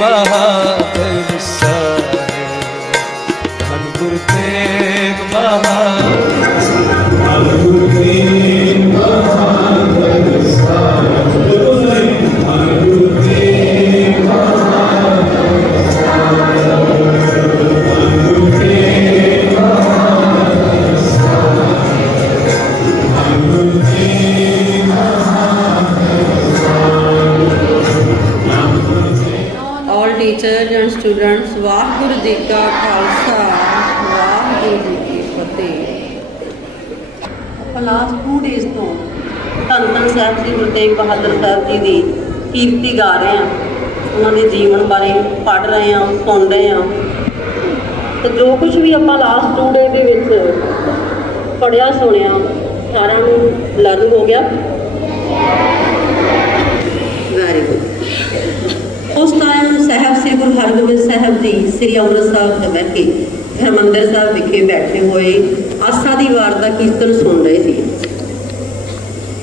Bahadur teachers Waheguru ji ਕਾ ਖਾਲਸਾ, ਵਾਹਿਗੁਰੂ ਜੀ ਕੀ ਫਤਿਹ। ਆਪਾਂ last 2 days ਤੋਂ ਧੰਨ ਧੰਨ ਸਾਹਿਬ ਸ੍ਰੀ ਗੁਰੂ ਤੇਗ ਬਹਾਦਰ ਸਾਹਿਬ ਜੀ ਦੀ ਕੀਰਤੀ ਗਾ ਰਹੇ ਹਾਂ। ਉਹਨਾਂ ਦੇ ਜੀਵਨ ਬਾਰੇ ਪੜ੍ਹ ਰਹੇ ਹਾਂ, ਸੁਣ ਰਹੇ ਹਾਂ। ਤੇ ਜੋ ਕੁਝ ਵੀ ਆਪਾਂ ਲਾਸਟ 2 ਡੇ ਦੇ ਵਿੱਚ ਪੜਿਆ ਸੁਣਿਆ, ਸਾਰਿਆਂ ਨੂੰ ਲਰਨ ਹੋ ਗਿਆ। ਵੈਰੀ ਗੁੱਡ ਉਸ ਟਾਈਮ ਸਾਹਿਬ, ਸ੍ਰੀ ਗੁਰੂ ਹਰਗੋਬਿੰਦ ਸਾਹਿਬ ਜੀ, ਸ੍ਰੀ ਅੰਮ੍ਰਿਤਸਰ ਸਾਹਿਬ ਦੇ ਬੈਠ ਕੇ ਹਰਿਮੰਦਰ ਸਾਹਿਬ ਵਿਖੇ ਬੈਠੇ ਹੋਏ ਆਸਾ ਦੀ ਵਾਰ ਦਾ ਕੀਰਤਨ ਸੁਣ ਰਹੇ ਸੀ।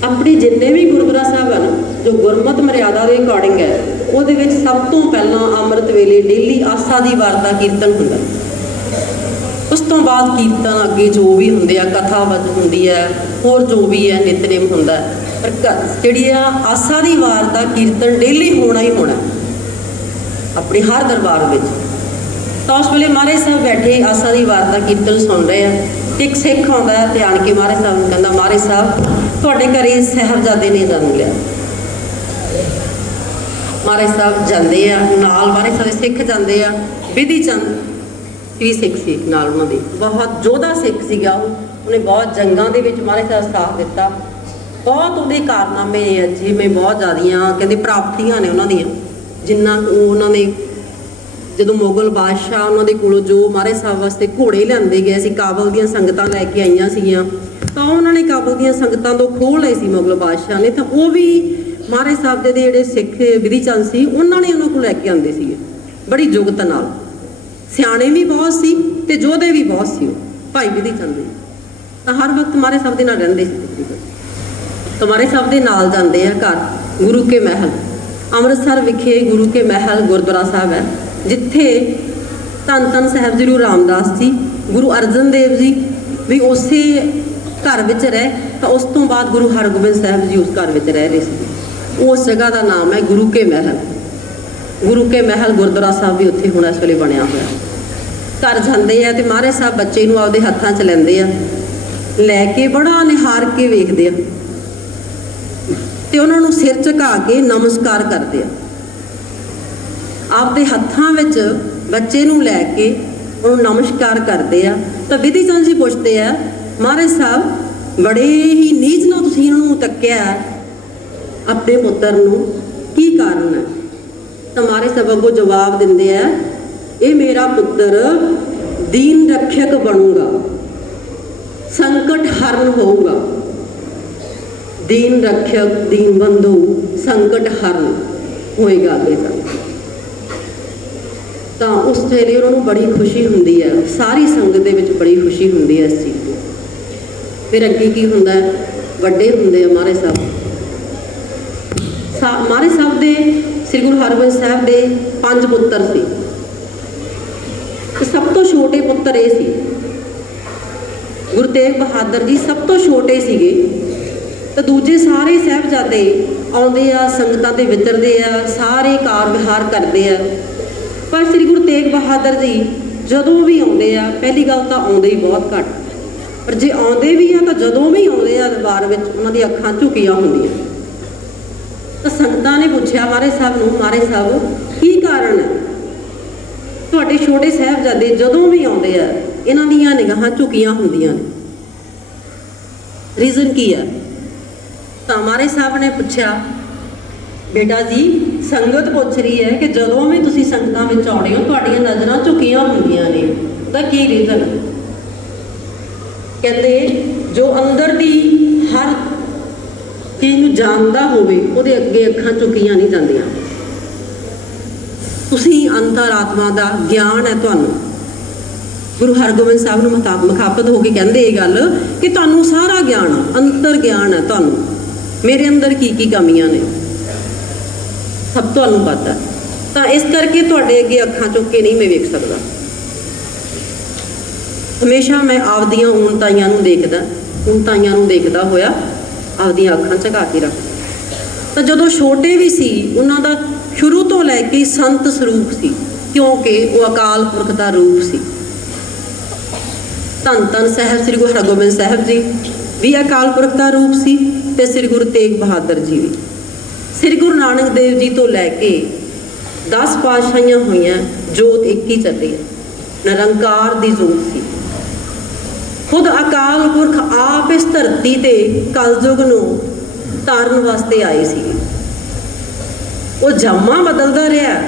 ਆਪਣੀ ਜਿੰਨੇ ਵੀ ਗੁਰਦੁਆਰਾ ਸਾਹਿਬ ਹਨ, ਜੋ ਗੁਰਮਤ ਮਰਿਆਦਾ ਦੇ ਅਕੋਰਡਿੰਗ ਹੈ, ਉਹਦੇ ਵਿੱਚ ਸਭ ਤੋਂ ਪਹਿਲਾਂ ਅੰਮ੍ਰਿਤ ਵੇਲੇ ਡੇਲੀ ਆਸਾ ਦੀ ਵਾਰ ਦਾ ਕੀਰਤਨ ਹੁੰਦਾ। ਉਸ ਤੋਂ ਬਾਅਦ ਕੀਰਤਨ ਅੱਗੇ ਜੋ ਵੀ ਹੁੰਦੇ ਆ, ਕਥਾ ਵਚ ਹੁੰਦੀ ਹੈ, ਹੋਰ ਜੋ ਵੀ ਹੈ, ਨਿਤਨੇਮ ਹੁੰਦਾ ਹੈ। ਪਰ ਜਿਹੜੀ ਆ ਆਸਾ ਦੀ ਵਾਰ ਦਾ ਕੀਰਤਨ ਡੇਲੀ ਹੋਣਾ ਹੀ ਹੋਣਾ। ਆਪਣੇ ਹਰ ਦਰਬਾਰ ਵਿੱਚ। ਤਾਂ ਉਸ ਵੇਲੇ ਮਹਾਰਾਜ ਸਾਹਿਬ ਬੈਠੇ, ਆਸਾ ਦੀ ਵਾਰਤਾ ਕੀਰਤਨ ਸੁਣ ਰਹੇ ਆ ਤੇ ਇੱਕ ਸਿੱਖ ਆਉਂਦਾ ਹੈ ਤੇ ਆਣ ਕੇ ਮਹਾਰਾਜ ਸਾਹਿਬ ਨੂੰ ਕਹਿੰਦਾ, ਮਹਾਰਾਜ ਸਾਹਿਬ, ਤੁਹਾਡੇ ਘਰੇ ਸਾਹਿਬਜ਼ਾਦੇ ਨੇ ਜਨਮ ਲਿਆ। ਮਹਾਰਾਜ ਸਾਹਿਬ ਜਾਂਦੇ ਆ, ਨਾਲ ਮਹਾਰਾਜ ਸਾਹਿਬ ਦੇ ਸਿੱਖ ਜਾਂਦੇ ਆ, ਵਿਧੀ ਚੰਦ, ਵੀ ਸਿੱਖ ਸੀ ਨਾਲ ਉਹਨਾਂ ਦੇ। ਬਹੁਤ ਯੋਧਾ ਸਿੱਖ ਸੀਗਾ ਉਹਨੇ ਬਹੁਤ ਜੰਗਾਂ ਦੇ ਵਿੱਚ ਮਹਾਰਾਜ ਸਾਹਿਬ ਦਾ ਸਾਥ ਦਿੱਤਾ। ਬਹੁਤ ਉਹਦੇ ਕਾਰਨਾਮੇ ਆ, ਜਿਵੇਂ ਬਹੁਤ ਜ਼ਿਆਦੀਆਂ, ਕਹਿੰਦੇ ਪ੍ਰਾਪਤੀਆਂ ਨੇ ਉਹਨਾਂ ਦੀਆਂ। ਜਿੰਨਾ ਕੁ ਉਹਨਾਂ ਨੇ, ਜਦੋਂ ਮੁਗਲ ਬਾਦਸ਼ਾਹ ਉਹਨਾਂ ਦੇ ਕੋਲੋਂ ਜੋ ਮਹਾਰਾਜ ਸਾਹਿਬ ਵਾਸਤੇ ਘੋੜੇ ਲਿਆਂਦੇ ਗਏ ਸੀ, ਕਾਬਲ ਦੀਆਂ ਸੰਗਤਾਂ ਲੈ ਕੇ ਆਈਆਂ ਸੀਗੀਆਂ, ਤਾਂ ਉਹਨਾਂ ਨੇ ਕਾਬਲ ਦੀਆਂ ਸੰਗਤਾਂ ਤੋਂ ਖੋਹ ਲਏ ਸੀ ਮੁਗਲ ਬਾਦਸ਼ਾਹ ਨੇ, ਤਾਂ ਉਹ ਵੀ ਮਹਾਰਾਜ ਸਾਹਿਬ ਦੇ ਜਿਹੜੇ ਸਿੱਖ ਵਿਧੀ ਚੰਦ ਸੀ, ਉਹਨਾਂ ਨੇ ਉਹਨਾਂ ਕੋਲ ਲੈ ਕੇ ਆਉਂਦੇ ਸੀਗੇ, ਬੜੀ ਜੁਗਤ ਨਾਲ। ਸਿਆਣੇ ਵੀ ਬਹੁਤ ਸੀ ਤੇ ਯੋਧੇ ਵੀ ਬਹੁਤ ਸੀ ਉਹ, ਭਾਈ ਵਿਧੀ ਚੰਦ ਦੇ ਤਾਂ ਹਰ ਵਕਤ ਮਹਾਰਾਜ ਸਾਹਿਬ ਦੇ ਨਾਲ ਰਹਿੰਦੇ ਸੀ ਤਕਰੀਬਨ। ਤਾਂ ਮਹਾਰਾਜ ਸਾਹਿਬ ਦੇ ਨਾਲ ਜਾਂਦੇ ਆ ਘਰ, ਗੁਰੂ ਕੇ ਮਹਿਲ। ਅੰਮ੍ਰਿਤਸਰ ਵਿਖੇ ਗੁਰੂ ਕੇ ਮਹਿਲ ਗੁਰਦੁਆਰਾ ਸਾਹਿਬ ਹੈ, ਜਿੱਥੇ ਧੰਨ ਧੰਨ ਸਾਹਿਬ ਜੀ ਨੂੰ ਰਾਮਦਾਸ ਜੀ, ਗੁਰੂ ਅਰਜਨ ਦੇਵ ਜੀ ਵੀ ਉਸੇ ਘਰ ਵਿੱਚ ਰਹਿ, ਤਾਂ ਉਸ ਤੋਂ ਬਾਅਦ ਗੁਰੂ ਹਰਗੋਬਿੰਦ ਸਾਹਿਬ ਜੀ ਉਸ ਘਰ ਵਿੱਚ ਰਹਿ ਰਹੇ ਸੀ। ਉਸ ਜਗ੍ਹਾ ਦਾ ਨਾਮ ਹੈ ਗੁਰੂ ਕੇ ਮਹਿਲ। ਗੁਰੂ ਕੇ ਮਹਿਲ ਗੁਰਦੁਆਰਾ ਸਾਹਿਬ ਵੀ ਉੱਥੇ ਹੁਣ ਇਸ ਵੇਲੇ ਬਣਿਆ ਹੋਇਆ ਘਰ ਜਾਂਦੇ ਆ ਤੇ ਮਹਾਰਾਜ ਸਾਹਿਬ ਬੱਚੇ ਨੂੰ ਆਪਦੇ ਹੱਥਾਂ 'ਚ ਲੈਂਦੇ ਆ। ਲੈ ਕੇ ਬੜਾ ਨਿਹਾਰ ਕੇ ਵੇਖਦੇ ਆ। ਤੇ ਉਹਨਾਂ ਨੂੰ ਸਿਰ ਝੁਕਾ ਕੇ ਨਮਸਕਾਰ ਕਰਦੇ ਆ। ਆਪਦੇ ਹੱਥਾਂ ਵਿੱਚ ਬੱਚੇ ਨੂੰ ਲੈ ਕੇ ਉਹਨੂੰ ਨਮਸਕਾਰ ਕਰਦੇ ਆ। ਤਾਂ ਵਿਧੀ ਚੰਦ ਜੀ ਪੁੱਛਦੇ ਆ ਮਹਾਰਾਜ ਸਾਹਿਬ ਬੜੇ ਹੀ ਨੀਚ ਨਾਲ ਤੁਸੀਂ ਇਹਨਾਂ ਨੂੰ ਤੱਕਿਆ ਹੈ, ਆਪਣੇ ਪੁੱਤਰ ਨੂੰ। ਕੀ ਕਾਰਨ ਹੈ? ਤਾਂ ਮਹਾਰਾਜ ਸਾਹਿਬ ਅੱਗੋਂ ਜਵਾਬ ਦਿੰਦੇ ਆ ਇਹ ਮੇਰਾ ਪੁੱਤਰ ਦੀਨ ਰੱਖਿਅਕ ਬਣੂਗਾ ਸੰਕਟ ਹਰਨ ਹੋਊਗਾ। ਦੀਨ ਰੱਖਿਅਕ, ਦੀਨ ਬੰਧੂ, ਸੰਕਟ ਹਰਨ ਹੋਏਗਾ ਅੱਗੇ ਤੱਕ। ਤਾਂ ਉਸ ਵੇਲੇ ਉਹਨਾਂ ਨੂੰ ਬੜੀ ਖੁਸ਼ੀ ਹੁੰਦੀ ਹੈ। ਸਾਰੀ ਸੰਗਤ ਦੇ ਵਿੱਚ ਬੜੀ ਖੁਸ਼ੀ ਹੁੰਦੀ ਹੈ ਇਸ ਚੀਜ਼ ਦੀ। ਫਿਰ ਅੱਗੇ ਕੀ ਹੁੰਦਾ ਵੱਡੇ ਹੁੰਦੇ ਆ ਮਹਾਰਾਜ ਸਾਹਿਬ। ਸਾ- ਸਾਹਿਬ ਦੇ ਸ੍ਰੀ ਗੁਰੂ ਹਰਗੋਬਿੰਦ ਸਾਹਿਬ ਦੇ ਪੰਜ ਪੁੱਤਰ ਸੀ। ਤੇ ਸਭ ਤੋਂ ਛੋਟੇ ਪੁੱਤਰ ਇਹ ਸੀ। ਗੁਰੂ ਤੇਗ ਬਹਾਦਰ ਜੀ ਸਭ ਤੋਂ ਛੋਟੇ ਸੀਗੇ। ਤਾਂ ਦੂਜੇ ਸਾਰੇ ਸਾਹਿਬਜ਼ਾਦੇ ਆਉਂਦੇ ਆ, ਸੰਗਤਾਂ ਦੇ ਵਿਚਰਦੇ ਆ, ਸਾਰੇ ਕਾਰ ਵਿਹਾਰ ਕਰਦੇ ਆ। ਪਰ ਸ੍ਰੀ ਗੁਰੂ ਤੇਗ ਬਹਾਦਰ ਜੀ ਜਦੋਂ ਵੀ ਆਉਂਦੇ ਆ, ਪਹਿਲੀ ਗੱਲ ਤਾਂ ਆਉਂਦੇ ਹੀ ਬਹੁਤ ਘੱਟ। ਪਰ ਜੇ ਆਉਂਦੇ ਵੀ ਆ ਤਾਂ ਜਦੋਂ ਵੀ ਆਉਂਦੇ ਆ ਦਰਬਾਰ ਵਿੱਚ, ਉਹਨਾਂ ਦੀ ਅੱਖਾਂ ਝੁਕੀਆਂ ਹੁੰਦੀਆਂ। ਤਾਂ ਸੰਗਤਾਂ ਨੇ ਪੁੱਛਿਆ ਮਹਾਰਾਜ ਸਾਹਿਬ ਨੂੰ ਮਹਾਰਾਜ ਸਾਹਿਬ, ਕੀ ਕਾਰਨ ਹੈ? ਤੁਹਾਡੇ ਛੋਟੇ ਸਾਹਿਬਜ਼ਾਦੇ ਜਦੋਂ ਵੀ ਆਉਂਦੇ ਆ, ਇਹਨਾਂ ਦੀਆਂ ਨਿਗਾਹਾਂ ਝੁਕੀਆਂ ਹੁੰਦੀਆਂ ਨੇ। ਰੀਜ਼ਨ ਕੀ ਹੈ? ਤਾਂ ਮਹਾਰਾਜ ਸਾਹਿਬ ਨੇ ਪੁੱਛਿਆ ਬੇਟਾ ਜੀ ਸੰਗਤ ਪੁੱਛ ਰਹੀ ਹੈ ਕਿ ਜਦੋਂ ਵੀ ਤੁਸੀਂ ਸੰਗਤਾਂ ਵਿੱਚ ਆਉਂਦੇ ਹੋ ਤੁਹਾਡੀਆਂ ਨਜ਼ਰਾਂ ਝੁਕੀਆਂ ਹੁੰਦੀਆਂ ਨੇ। ਤਾਂ ਕੀ ਰੀਜ਼ਨ ਕਹਿੰਦੇ ਜੋ ਅੰਦਰ ਦੀ ਹਰ ਚੀਜ਼ ਨੂੰ ਜਾਣਦਾ ਹੋਵੇ ਉਹਦੇ ਅੱਗੇ ਅੱਖਾਂ ਝੁਕੀਆਂ ਨਹੀਂ ਜਾਂਦੀਆਂ। ਤੁਸੀਂ ਅੰਤਰਾਤਮਾ ਦਾ ਗਿਆਨ ਹੈ ਤੁਹਾਨੂੰ। ਗੁਰੂ ਹਰਗੋਬਿੰਦ ਸਾਹਿਬ ਨੂੰ ਮੁਖਾ- ਮੁਖਾਪਤ ਹੋ ਕੇ ਕਹਿੰਦੇ ਇਹ ਗੱਲ ਕਿ ਤੁਹਾਨੂੰ ਸਾਰਾ ਗਿਆਨ ਆ, ਅੰਤਰ ਗਿਆਨ ਹੈ ਤੁਹਾਨੂੰ। ਮੇਰੇ ਅੰਦਰ ਕੀ ਕੀ ਕਮੀਆਂ ਨੇ? ਸਭ ਤੁਹਾਨੂੰ ਪਤਾ। ਤਾਂ ਇਸ ਕਰਕੇ ਤੁਹਾਡੇ ਅੱਗੇ ਅੱਖਾਂ ਚੁੱਕ ਕੇ ਨਹੀਂ ਮੈਂ ਵੇਖ ਸਕਦਾ। ਹਮੇਸ਼ਾ ਮੈਂ ਆਪਦੀਆਂ ਊਣਤਾਈਆਂ ਨੂੰ ਦੇਖਦਾ, ਊਣਤਾਈਆਂ ਨੂੰ ਦੇਖਦਾ ਹੋਇਆ ਆਪਦੀਆਂ ਅੱਖਾਂ ਝਕਾ ਕੇ ਰੱਖ ਤਾਂ ਜਦੋਂ ਛੋਟੇ ਵੀ ਸੀ, ਉਹਨਾਂ ਦਾ ਸ਼ੁਰੂ ਤੋਂ ਲੈ ਕੇ ਸੰਤ ਸਰੂਪ ਸੀ, ਕਿਉਂਕਿ ਉਹ ਅਕਾਲ ਪੁਰਖ ਦਾ ਰੂਪ ਸੀ। ਧੰਨ ਧੰਨ ਸਾਹਿਬ ਸ੍ਰੀ ਗੁਰੂ ਹਰਗੋਬਿੰਦ ਸਾਹਿਬ ਜੀ ਵੀ ਅਕਾਲ ਪੁਰਖ ਦਾ ਰੂਪ ਸੀ ਤੇ ਸ੍ਰੀ ਗੁਰੂ ਤੇਗ ਬਹਾਦਰ ਜੀ ਵੀ। ਸ੍ਰੀ ਗੁਰੂ ਨਾਨਕ ਦੇਵ ਜੀ ਤੋਂ ਲੈ ਕੇ 10 ਪਾਤਸ਼ਾਹੀਆਂ ਹੋਈਆਂ, ਜੋਤ ਇੱਕ ਹੀ ਚੱਲੀ। ਨਿਰੰਕਾਰ ਦੀ ਜੋਤ ਸੀ। ਖੁਦ ਅਕਾਲ ਪੁਰਖ ਆਪ ਇਸ ਧਰਤੀ ਤੇ ਕਲਯੁਗ ਨੂੰ ਤਾਰਨ ਵਾਸਤੇ ਆਏ ਸੀ। ਉਹ ਜਾਮਾ ਬਦਲਦਾ ਰਿਹਾ।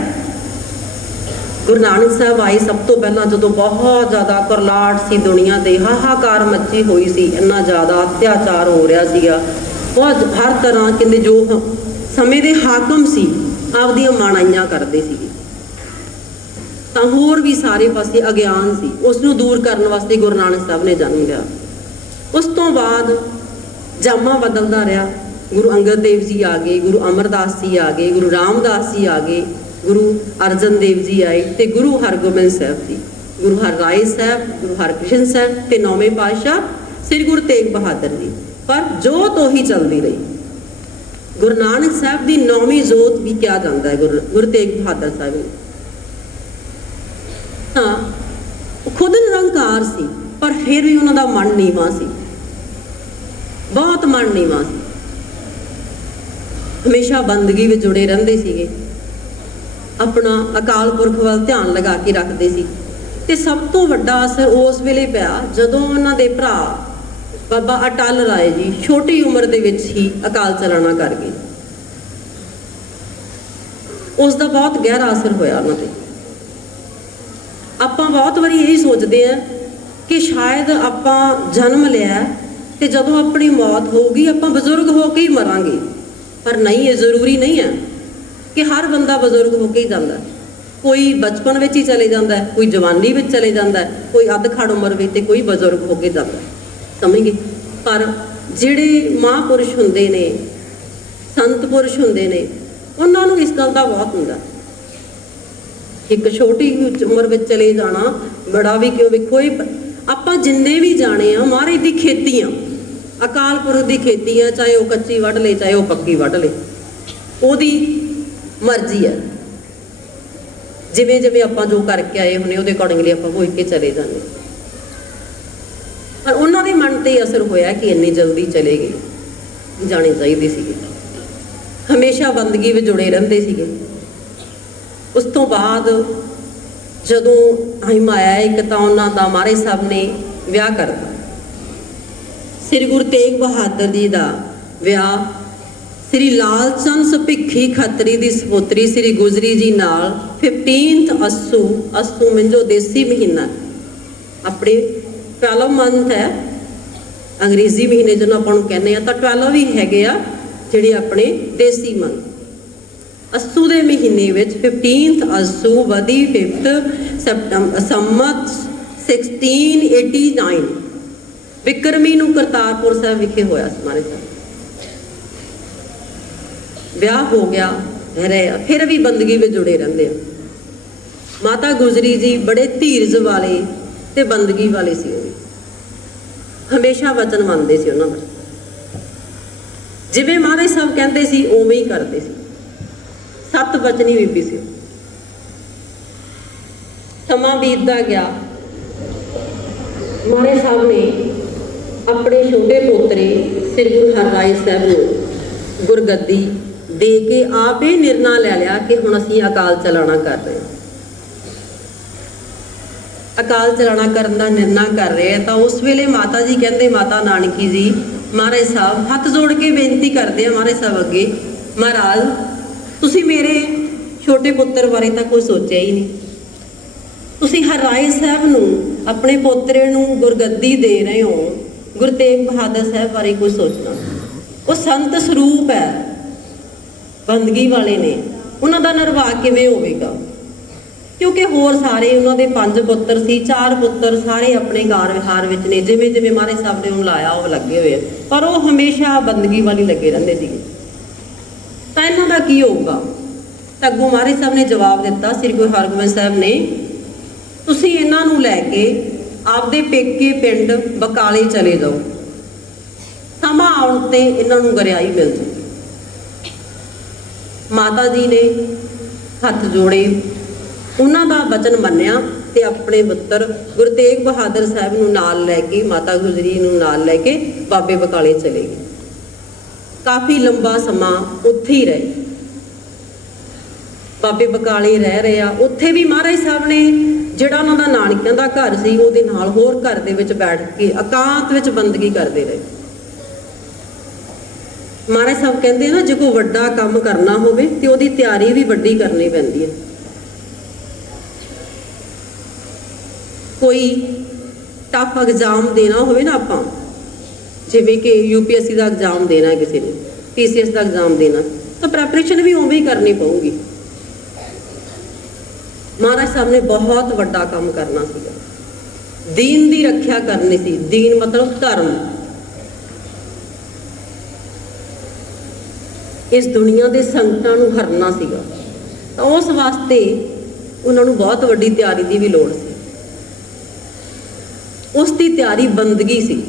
ਗੁਰੂ ਨਾਨਕ ਸਾਹਿਬ ਆਏ ਸਭ ਤੋਂ ਪਹਿਲਾਂ ਜਦੋਂ ਬਹੁਤ ਜ਼ਿਆਦਾ ਕਰਲਾਟ ਸੀ ਦੁਨੀਆ ਤੇ, ਹਾਹਾਕਾਰ ਮੱਚੀ ਹੋਈ ਸੀ, ਇੰਨਾ ਜ਼ਿਆਦਾ ਅਤਿਆਚਾਰ ਹੋ ਰਿਹਾ ਸੀਗਾ। ਬਹੁਤ ਹਰ ਤਰ੍ਹਾਂ ਕਹਿੰਦੇ ਜੋ ਸਮੇਂ ਦੇ ਹਾਕਮ ਸੀ, ਆਪਦੀਆਂ ਮਾਣਾਈਆਂ ਕਰਦੇ ਸੀਗੇ ਤਾਂ ਹੋਰ ਵੀ ਸਾਰੇ ਪਾਸੇ ਅਗਿਆਨ ਸੀ ਉਸ ਨੂੰ ਦੂਰ ਕਰਨ ਵਾਸਤੇ ਗੁਰੂ ਨਾਨਕ ਸਾਹਿਬ ਨੇ ਜਨਮ ਲਿਆ। ਉਸ ਤੋਂ ਬਾਅਦ ਜਾਮਾ ਬਦਲਦਾ ਰਿਹਾ। ਗੁਰੂ ਅੰਗਦ ਦੇਵ ਜੀ ਆ ਗਏ, ਗੁਰੂ ਅਮਰਦਾਸ ਜੀ ਆ ਗਏ, ਗੁਰੂ ਰਾਮਦਾਸ ਜੀ ਆ ਗਏ। ਗੁਰੂ ਅਰਜਨ ਦੇਵ ਜੀ ਆਏ ਤੇ ਗੁਰੂ ਹਰਗੋਬਿੰਦ ਸਾਹਿਬ ਜੀ, ਗੁਰੂ ਹਰਰਾਏ ਸਾਹਿਬ, ਗੁਰੂ ਹਰਕ੍ਰਿਸ਼ਨ ਸਾਹਿਬ ਤੇ ਨੌਵੇਂ ਪਾਤਸ਼ਾਹ ਸ੍ਰੀ ਗੁਰੂ ਤੇਗ ਬਹਾਦਰ ਜੀ। ਪਰ ਜੋਤ ਉਹੀ ਚੱਲਦੀ ਰਹੀ। ਗੁਰੂ ਨਾਨਕ ਸਾਹਿਬ ਦੀ ਨੌਵੀਂ ਜੋਤ ਵੀ ਕਿਹਾ ਜਾਂਦਾ ਹੈ, ਗੁਰੂ ਗੁਰੂ ਤੇਗ ਬਹਾਦਰ ਸਾਹਿਬ ਨੂੰ ਹਾਂ ਖੁਦ ਨਿਰੰਕਾਰ ਸੀ, ਪਰ ਫਿਰ ਵੀ ਉਹਨਾਂ ਦਾ ਮਨ ਨੀਵਾਂ ਸੀ। ਬਹੁਤ ਮਨ ਨੀਵਾਂ ਸੀ। ਹਮੇਸ਼ਾ ਬੰਦਗੀ ਵਿੱਚ ਜੁੜੇ ਰਹਿੰਦੇ ਸੀਗੇ। ਆਪਣਾ ਅਕਾਲ ਪੁਰਖ ਵੱਲ ਧਿਆਨ ਲਗਾ ਕੇ ਰੱਖਦੇ ਸੀ। ਤੇ ਸਭ ਤੋਂ ਵੱਡਾ ਅਸਰ ਉਸ ਵੇਲੇ ਪਿਆ ਜਦੋਂ ਉਹਨਾਂ ਦੇ ਭਰਾ ਬਾਬਾ ਅਟਲ ਰਾਏ ਜੀ ਛੋਟੀ ਉਮਰ ਦੇ ਵਿੱਚ ਹੀ ਅਕਾਲ ਚਲਾਣਾ ਕਰ ਗਏ। ਉਸ ਦਾ ਬਹੁਤ ਗਹਿਰਾ ਅਸਰ ਹੋਇਆ ਉਹਨਾਂ ਤੇ। ਆਪਾਂ ਬਹੁਤ ਵਾਰੀ ਇਹ ਸੋਚਦੇ ਆ ਕਿ ਸ਼ਾਇਦ ਆਪਾਂ ਜਨਮ ਲਿਆ ਤੇ ਜਦੋਂ ਆਪਣੀ ਮੌਤ ਹੋਊਗੀ ਆਪਾਂ ਬਜ਼ੁਰਗ ਹੋ ਕੇ ਹੀ ਮਰਾਂਗੇ। ਪਰ ਨਹੀਂ, ਇਹ ਜ਼ਰੂਰੀ ਨਹੀਂ ਹੈ। ਕਿ ਹਰ ਬੰਦਾ ਬਜ਼ੁਰਗ ਹੋ ਕੇ ਹੀ ਜਾਂਦਾ ਕੋਈ ਬਚਪਨ ਵਿੱਚ ਹੀ ਚਲੇ ਜਾਂਦਾ ਕੋਈ ਜਵਾਨੀ ਵਿੱਚ ਚਲੇ ਜਾਂਦਾ ਕੋਈ ਅੱਧ ਖੜ ਉਮਰ ਵਿੱਚ ਤੇ ਕੋਈ ਬਜ਼ੁਰਗ ਹੋ ਕੇ ਜਾਂਦਾ ਹੈ। ਸਮਝ? ਗਏ ਪਰ ਜਿਹੜੇ ਮਹਾਂਪੁਰਸ਼ ਹੁੰਦੇ ਨੇ, ਸੰਤ ਪੁਰਸ਼ ਹੁੰਦੇ ਨੇ, ਉਹਨਾਂ ਨੂੰ ਇਸ ਗੱਲ ਦਾ ਬਹੁਤ ਹੁੰਦਾ ਇੱਕ ਛੋਟੀ ਉਮਰ ਵਿੱਚ ਚਲੇ ਜਾਣਾ, ਬੜਾ ਵੀ ਕਿਉਂ ਵੇਖੋ, ਇਹ ਆਪਾਂ ਜਿੰਨੇ ਵੀ ਜਾਣੇ ਆ, ਮਹਾਰਾਜ ਦੀ ਖੇਤੀ ਆ। ਅਕਾਲ ਪੁਰਖ ਦੀ ਖੇਤੀ ਆ, ਚਾਹੇ ਉਹ ਕੱਚੀ ਵੱਢ ਲੇ, ਚਾਹੇ ਉਹ ਪੱਕੀ ਵੱਢ ਲੇ। ਉਹਦੀ ਮਰਜ਼ੀ ਹੈ। ਜਿਵੇਂ ਜਿਵੇਂ ਆਪਾਂ ਜੋ ਕਰਕੇ ਆਏ ਹੁੰਨੇ ਉਹਦੇ ਅਕੋਰਡਿੰਗਲੀ ਆਪਾਂ ਹੋਈ ਕੇ ਚਲੇ ਜਾਂਦੇ। ਪਰ ਉਹਨਾਂ ਦੇ ਮਨ ਤੇ ਅਸਰ ਹੋਇਆ ਕਿ ਇੰਨੀ ਜਲਦੀ ਚਲੇ ਗਏ। ਜਾਣੇ ਚਾਹੀਦੇ ਸੀਗੇ। ਹਮੇਸ਼ਾ ਬੰਦਗੀ ਵਿੱਚ ਜੁੜੇ ਰਹਿੰਦੇ ਸੀਗੇ। ਉਸ ਤੋਂ ਬਾਅਦ ਜਦੋਂ ਟਾਈਮ ਆਇਆ, ਇੱਕ ਤਾਂ ਉਹਨਾਂ ਦਾ ਮਾਰੇ ਸਾਹਿਬ ਨੇ ਵਿਆਹ ਕਰਤਾ ਸ੍ਰੀ ਗੁਰੂ ਤੇਗ ਬਹਾਦਰ ਜੀ ਦਾ ਵਿਆਹ ਸ੍ਰੀ ਲਾਲ ਚੰਦ ਸੁਭਿੱਖੀ ਖੱਤਰੀ ਦੀ ਸਪੁੱਤਰੀ ਸ੍ਰੀ ਗੁਜਰੀ ਜੀ ਨਾਲ 15th ਅਸੂ ਅਸੂ ਮਿੰਜੋ ਦੇਸੀ ਮਹੀਨਾ। ਆਪਣੇ 12 ਮੰਥ ਹੈ। ਅੰਗਰੇਜ਼ੀ ਮਹੀਨੇ ਜਿਹਨੂੰ ਆਪਾਂ ਨੂੰ ਕਹਿੰਦੇ ਆ ਤਾਂ 12 ਵੀ ਹੈਗੇ ਆ, ਜਿਹੜੇ ਆਪਣੇ ਦੇਸੀ ਮੰਥ ਅਸੂ ਦੇ ਮਹੀਨੇ ਵਿੱਚ 15th ਅਸੂ ਵਦੀ 5th ਸੈਪਟੰਬਰ ਸੰਮਤ 1689 ਵਿਕਰਮੀ ਨੂੰ ਕਰਤਾਰਪੁਰ ਸਾਹਿਬ ਵਿਖੇ ਹੋਇਆ ਸੀ ਸਾਹਿਬ। ਵਿਆਹ ਹੋ ਗਿਆ, ਰਹੇ ਫਿਰ ਵੀ ਬੰਦਗੀ ਵਿੱਚ ਜੁੜੇ ਰਹਿੰਦੇ ਆ। ਮਾਤਾ ਗੁਜਰੀ ਜੀ ਬੜੇ ਧੀਰਜ ਵਾਲੇ ਤੇ ਬੰਦਗੀ ਵਾਲੇ ਸੀ ਉਹ ਵੀ। ਹਮੇਸ਼ਾ ਵਚਨ ਮੰਨਦੇ ਸੀ ਉਹਨਾਂ ਦਾ। ਜਿਵੇਂ ਮਹਾਰਾਜ ਸਾਹਿਬ ਕਹਿੰਦੇ ਸੀ, ਉਵੇਂ ਹੀ ਕਰਦੇ ਸੀ। ਸਤ ਵਚਨੀ ਬੀਬੀ ਸੀ। ਸਮਾਂ ਬੀਤਦਾ ਗਿਆ। ਮਹਾਰਾਜ ਸਾਹਿਬ ਨੇ ਆਪਣੇ ਛੋਟੇ ਪੋਤਰੇ ਸ੍ਰੀ ਗੁਰੂ ਹਰਰਾਏ ਸਾਹਿਬ ਨੂੰ ਗੁਰਗੱਦੀ ਦੇ ਕੇ ਆਪ ਇਹ ਨਿਰਣਾ ਲੈ ਲਿਆ ਕਿ ਹੁਣ ਅਸੀਂ ਅਕਾਲ ਚਲਾਣਾ ਕਰ ਰਹੇ ਹਾਂ। ਅਕਾਲ ਚਲਾਣਾ ਕਰਨ ਦਾ ਨਿਰਣਾ ਕਰ ਰਹੇ ਆ ਤਾਂ ਉਸ ਵੇਲੇ ਮਾਤਾ ਜੀ ਕਹਿੰਦੇ, ਮਾਤਾ ਨਾਨਕੀ ਜੀ, ਮਹਾਰਾਜ ਸਾਹਿਬ, ਹੱਥ ਜੋੜ ਕੇ ਬੇਨਤੀ ਕਰਦੇ ਆ ਮਹਾਰਾਜ ਸਾਹਿਬ ਅੱਗੇ, ਮਹਾਰਾਜ, ਤੁਸੀਂ ਮੇਰੇ ਛੋਟੇ ਪੁੱਤਰ ਬਾਰੇ ਤਾਂ ਕੋਈ ਸੋਚਿਆ ਹੀ ਨਹੀਂ। ਤੁਸੀਂ ਹਰ ਰਾਏ ਸਾਹਿਬ ਨੂੰ, ਆਪਣੇ ਪੋਤਰੇ ਨੂੰ ਗੁਰਗੱਦੀ ਦੇ ਰਹੇ ਹੋ। ਗੁਰੂ ਤੇਗ ਬਹਾਦਰ ਸਾਹਿਬ ਬਾਰੇ ਕੋਈ ਸੋਚਣਾ ਉਹ ਸੰਤ ਸਰੂਪ ਹੈ। ਬੰਦਗੀ ਵਾਲੇ ਨੇ, ਉਹਨਾਂ ਦਾ ਨਿਰਵਾਹ ਕਿਵੇਂ ਹੋਵੇਗਾ? ਕਿਉਂਕਿ ਹੋਰ ਸਾਰੇ ਉਹਨਾਂ ਦੇ ਪੰਜ ਪੁੱਤਰ ਸੀ, ਚਾਰ ਪੁੱਤਰ ਸਾਰੇ ਆਪਣੇ ਕਾਰ ਵਿਹਾਰ ਵਿੱਚ ਨੇ, ਜਿਵੇਂ ਜਿਵੇਂ ਮਾਰੇ ਸਾਹਿਬ ਨੇ ਉਹਨੂੰ ਲਾਇਆ, ਉਹ ਲੱਗੇ ਹੋਏ ਆ। ਪਰ ਉਹ ਹਮੇਸ਼ਾ ਬੰਦਗੀ ਵਾਲੀ ਲੱਗੇ ਰਹਿੰਦੇ ਸੀਗੇ ਤਾਂ ਇਹਨਾਂ ਦਾ ਕੀ ਹੋਊਗਾ? ਤਾਂ ਅੱਗੋਂ ਮਹਾਰਾਜ ਸਾਹਿਬ ਨੇ ਜਵਾਬ ਦਿੱਤਾ, ਸ੍ਰੀ ਗੁਰੂ ਹਰਗੋਬਿੰਦ ਸਾਹਿਬ ਨੇ, ਤੁਸੀਂ ਇਹਨਾਂ ਨੂੰ ਲੈ ਕੇ ਆਪਦੇ ਪੇਕੇ ਪਿੰਡ ਬਕਾਲੇ ਚਲੇ ਜਾਓ। ਸਮਾਂ ਆਉਣ ਤੇ ਇਹਨਾਂ ਨੂੰ ਗਰਿਆਈ ਮਿਲ ਜੂ ਮਾਤਾ ਜੀ ਨੇ ਹੱਥ ਜੋੜੇ। ਉਹਨਾਂ ਦਾ ਵਚਨ ਮੰਨਿਆ ਤੇ ਆਪਣੇ ਪੁੱਤਰ ਗੁਰੂ ਤੇਗ ਬਹਾਦਰ ਸਾਹਿਬ ਨੂੰ ਨਾਲ ਲੈ ਕੇ, ਮਾਤਾ ਗੁਜਰੀ ਨੂੰ ਨਾਲ ਲੈ ਕੇ ਬਾਬੇ ਬਕਾਲੇ ਚਲੇ ਗਏ। ਕਾਫੀ ਲੰਬਾ ਸਮਾਂ ਉੱਥੇ ਹੀ ਰਹੇ। ਬਾਬੇ ਬਕਾਲੇ ਰਹਿ ਰਹੇ ਆ। ਉੱਥੇ ਵੀ ਮਹਾਰਾਜ ਸਾਹਿਬ ਨੇ ਜਿਹੜਾ ਉਹਨਾਂ ਦਾ ਨਾਨਕਿਆਂ ਦਾ ਘਰ ਸੀ, ਉਹਦੇ ਨਾਲ ਹੋਰ ਘਰ ਦੇ ਵਿੱਚ ਬੈਠ ਕੇ, ਇਕਾਂਤ ਵਿੱਚ ਬੰਦਗੀ ਕਰਦੇ ਰਹੇ। ਮਹਾਰਾਜ ਸਾਹਿਬ ਕਹਿੰਦੇ ਨਾ, ਜੇ ਕੋਈ ਵੱਡਾ ਕੰਮ ਕਰਨਾ ਹੋਵੇ ਤੇ ਉਹਦੀ ਤਿਆਰੀ ਵੀ ਵੱਡੀ ਕਰਨੀ ਪੈਂਦੀ ਹੈ। ਕੋਈ ਟਫ ਐਗਜ਼ਾਮ ਦੇਣਾ ਹੋਵੇ ਨਾ ਆਪਾਂ, ਜਿਵੇਂ ਕਿ ਯੂਪੀਐਸਸੀ ਦਾ ਐਗਜ਼ਾਮ ਦੇਣਾ ਹੈ ਕਿਸੇ ਨੇ ਪੀਸੀਐਸ ਦਾ ਐਗਜ਼ਾਮ ਦੇਣਾ, ਤਾਂ ਪ੍ਰੈਪਰੇਸ਼ਨ ਵੀ ਉਵੇਂ ਹੀ ਕਰਨੀ ਪਊਗੀ। ਮਹਾਰਾਜ ਸਾਹਿਬ ਨੇ ਬਹੁਤ ਵੱਡਾ ਕੰਮ ਕਰਨਾ ਸੀਗਾ। ਦੀਨ ਦੀ ਰੱਖਿਆ ਕਰਨੀ ਸੀ, ਦੀਨ ਮਤਲਬ ਧਰਮ। ਇਸ ਦੁਨੀਆ ਦੇ ਸੰਕਟਾਂ ਨੂੰ ਹਰਨਾ ਸੀਗਾ। ਤਾਂ ਉਸ ਵਾਸਤੇ ਉਹਨਾਂ ਨੂੰ ਬਹੁਤ ਵੱਡੀ ਤਿਆਰੀ ਦੀ ਵੀ ਲੋੜ ਸੀ। ਉਸ ਦੀ ਤਿਆਰੀ ਬੰਦਗੀ ਸੀ।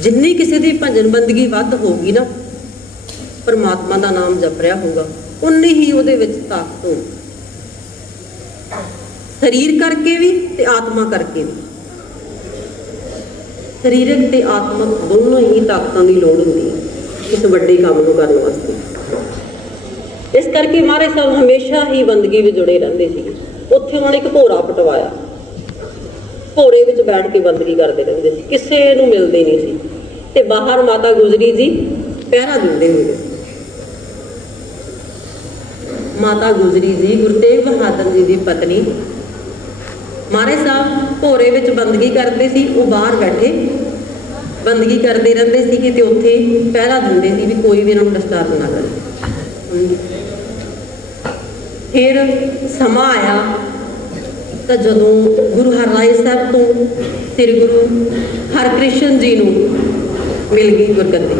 ਜਿੰਨੀ ਕਿਸੇ ਦੀ ਭਜਨ ਬੰਦਗੀ ਵੱਧ ਹੋਊਗੀ ਨਾ, ਪਰਮਾਤਮਾ ਦਾ ਨਾਮ ਜਪ ਰਿਹਾ ਹੋਊਗਾ, ਉਨੀ ਹੀ ਉਹਦੇ ਵਿੱਚ ਤਾਕਤ ਹੋਊਗੀ ਸਰੀਰ ਕਰਕੇ ਵੀ ਤੇ ਆਤਮਾ ਕਰਕੇ ਵੀ। ਸਰੀਰਕ ਤੇ ਆਤਮਕ ਦੋਨੋਂ ਹੀ ਤਾਕਤਾਂ ਦੀ ਲੋੜ ਹੁੰਦੀ ਹੈ। ਇਸ ਵੱਡੇ ਕੰਮ ਨੂੰ ਕਰਨ ਵਾਸਤੇ। ਇਸ ਕਰਕੇ ਮਹਾਰਾਜ ਸਾਹਿਬ ਹਮੇਸ਼ਾ ਹੀ ਬੰਦਗੀ ਵਿੱਚ ਜੁੜੇ ਰਹਿੰਦੇ ਸੀ। ਉੱਥੇ ਉਹਨਾਂ ਨੇ ਇੱਕ ਭੋਰਾ ਪਟਵਾਇਆ। ਭੋਰੇ ਵਿੱਚ ਬੈਠ ਕੇ ਬੰਦਗੀ ਕਰਦੇ ਰਹਿੰਦੇ ਸੀ। ਕਿਸੇ ਨੂੰ ਮਿਲਦੇ ਨਹੀਂ ਸੀ। ਤੇ ਬਾਹਰ ਮਾਤਾ ਗੁਜਰੀ ਜੀ ਪਹਿਰਾ ਦਿੰਦੇ ਹੋਏ ਮਾਤਾ ਗੁਜਰੀ ਜੀ, ਗੁਰੂ ਤੇਗ ਬਹਾਦਰ ਜੀ ਦੀ ਪਤਨੀ। ਮਹਾਰਾਜ ਸਾਹਿਬ ਭੋਰੇ ਵਿੱਚ ਬੰਦਗੀ ਕਰਦੇ ਸੀ। ਉਹ ਬਾਹਰ ਬੈਠੇ। ਬੰਦਗੀ ਕਰਦੇ ਰਹਿੰਦੇ ਸੀਗੇ ਤੇ ਉੱਥੇ ਪਹਿਰਾ ਦਿੰਦੇ ਸੀ ਵੀ ਕੋਈ ਵੀ ਇਹਨਾਂ ਨੂੰ ਡਿਸਟਰਬ ਨਾ ਕਰੇ। ਫਿਰ ਸਮਾਂ ਆਇਆ ਤਾਂ ਜਦੋਂ ਗੁਰੂ ਹਰਰਾਏ ਸਾਹਿਬ ਤੋਂ ਸ੍ਰੀ ਗੁਰੂ ਹਰਕ੍ਰਿਸ਼ਨ ਜੀ ਨੂੰ ਮਿਲ ਗਈ ਗੁਰਗੱਦੀ।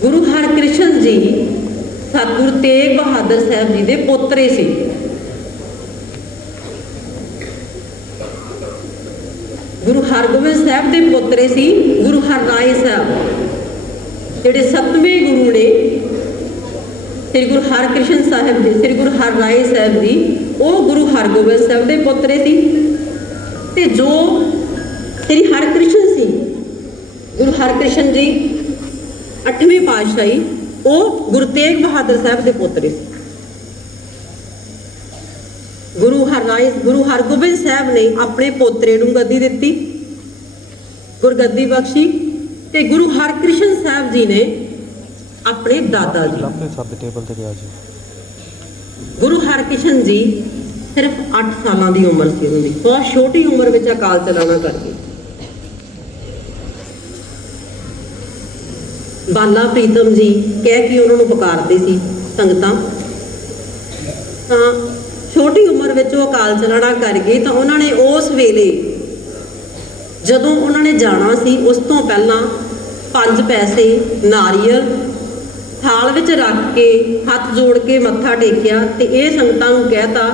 ਗੁਰੂ ਹਰਕ੍ਰਿਸ਼ਨ ਜੀ ਸਤਿਗੁਰੂ ਤੇਗ ਬਹਾਦਰ ਸਾਹਿਬ ਜੀ ਦੇ ਪੋਤਰੇ ਸੀ ਗੁਰੂ ਹਰਗੋਬਿੰਦ ਸਾਹਿਬ ਦੇ ਪੋਤਰੇ ਸੀ, ਗੁਰੂ ਹਰਰਾਏ ਸਾਹਿਬ। ਜਿਹੜੇ ਸੱਤਵੇਂ ਗੁਰੂ ਨੇ, ਸ੍ਰੀ ਗੁਰੂ ਹਰਕ੍ਰਿਸ਼ਨ ਸਾਹਿਬ ਜੀ, ਸ੍ਰੀ ਗੁਰੂ ਹਰਨਾਏ ਸਾਹਿਬ ਜੀ, ਉਹ ਗੁਰੂ ਹਰਗੋਬਿੰਦ ਸਾਹਿਬ ਦੇ ਪੁੱਤਰੇ ਸੀ। ਤੇ ਜੋ ਸ੍ਰੀ ਹਰਕ੍ਰਿਸ਼ਨ ਸੀ, ਗੁਰੂ ਹਰਕ੍ਰਿਸ਼ਨ ਜੀ 8ਵੇਂ ਪਾਤਸ਼ਾਹੀ, ਉਹ ਗੁਰੂ ਤੇਗ ਬਹਾਦਰ ਸਾਹਿਬ ਦੇ ਪੁੱਤਰੇ ਸੀ। ਗੁਰੂ ਹਰਰਾਏ, ਗੁਰੂ ਹਰਗੋਬਿੰਦ ਸਾਹਿਬ ਨੇ ਆਪਣੇ ਪੋਤਰੇ ਨੂੰ ਗੱਦੀ ਦਿੱਤੀ। ਗੁਰਗੱਦੀ ਬਖਸ਼ੀ ਤੇ ਗੁਰੂ ਹਰਕ੍ਰਿਸ਼ਨ ਸਾਹਿਬ ਜੀ ਨੇ ਆਪਣੇ ਦਾਦਾ ਜੀ ਆਪਣੇ ਸੱਤ ਟੇਬਲ ਤੇ ਗਿਆ ਜੀ। ਗੁਰੂ ਹਰਕ੍ਰਿਸ਼ਨ ਜੀ ਸਿਰਫ 8 ਸਾਲਾਂ ਦੀ ਉਮਰ ਸੀ ਉਹਨਾਂ ਦੀ ਬਹੁਤ ਛੋਟੀ ਉਮਰ ਵਿੱਚ ਅਕਾਲ ਚਲਾਣਾ ਕਰ ਗਏ। ਬਾਲਾ ਪ੍ਰੀਤਮ ਜੀ ਕਹਿ ਕੇ ਉਹਨਾਂ ਨੂੰ ਪੁਕਾਰਦੇ ਸੀ ਸੰਗਤਾਂ। ਤਾਂ ਛੋਟੀ ਉਮਰ ਵਿੱਚ ਉਹ ਅਕਾਲ ਚਲਾਣਾ ਕਰ ਗਏ ਤਾਂ ਉਹਨਾਂ ਨੇ ਉਸ ਵੇਲੇ ਜਦੋਂ ਉਹਨਾਂ ਨੇ ਜਾਣਾ ਸੀ, ਉਸ ਤੋਂ ਪਹਿਲਾਂ ਪੰਜ ਪੈਸੇ ਨਾਰੀਅਲ ਥਾਲ ਵਿੱਚ ਰੱਖ ਕੇ, ਹੱਥ ਜੋੜ ਕੇ ਮੱਥਾ ਟੇਕਿਆ ਤੇ ਇਹ ਸੰਗਤਾਂ ਨੂੰ ਕਹਿਤਾ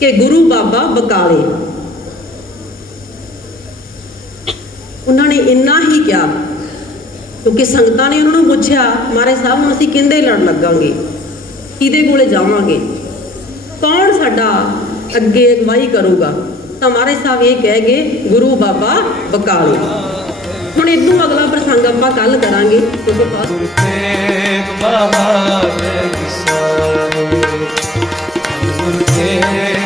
ਕਿ ਗੁਰੂ ਬਾਬਾ ਬਕਾਲੇ। ਉਹਨਾਂ ਨੇ ਇੰਨਾ ਹੀ ਕਿਹਾ, ਕਿਉਂਕਿ ਸੰਗਤਾਂ ਨੇ ਉਹਨਾਂ ਨੂੰ ਪੁੱਛਿਆ, ਮਹਾਰਾਜ ਸਾਹਿਬ, ਹੁਣ ਅਸੀਂ ਕਿੰਦੇ ਲੜਨ ਲੱਗਾਂਗੇ? ਕਿਹਦੇ ਕੋਲੇ ਜਾਵਾਂਗੇ? ਕੌਣ ਸਾਡਾ ਅੱਗੇ ਅਗਵਾਈ ਕਰੂਗਾ? ਤਾਂ ਮਹਾਰਾਜ ਸਾਹਿਬ ਇਹ ਕਹਿ ਗਏ, ਗੁਰੂ ਬਾਬਾ ਬਕਾਲੇ। ਹੁਣ ਇਸ ਅਗਲਾ ਪ੍ਰਸੰਗ ਆਪਾਂ ਕੱਲ ਕਰਾਂਗੇ, ਕਿਉਂਕਿ ਗੁਰੂ ਤੇਗ ਬਾਬਾ ਨੇ ਕਿਸਾਨ ਗੁਰੂ ਤੇਗ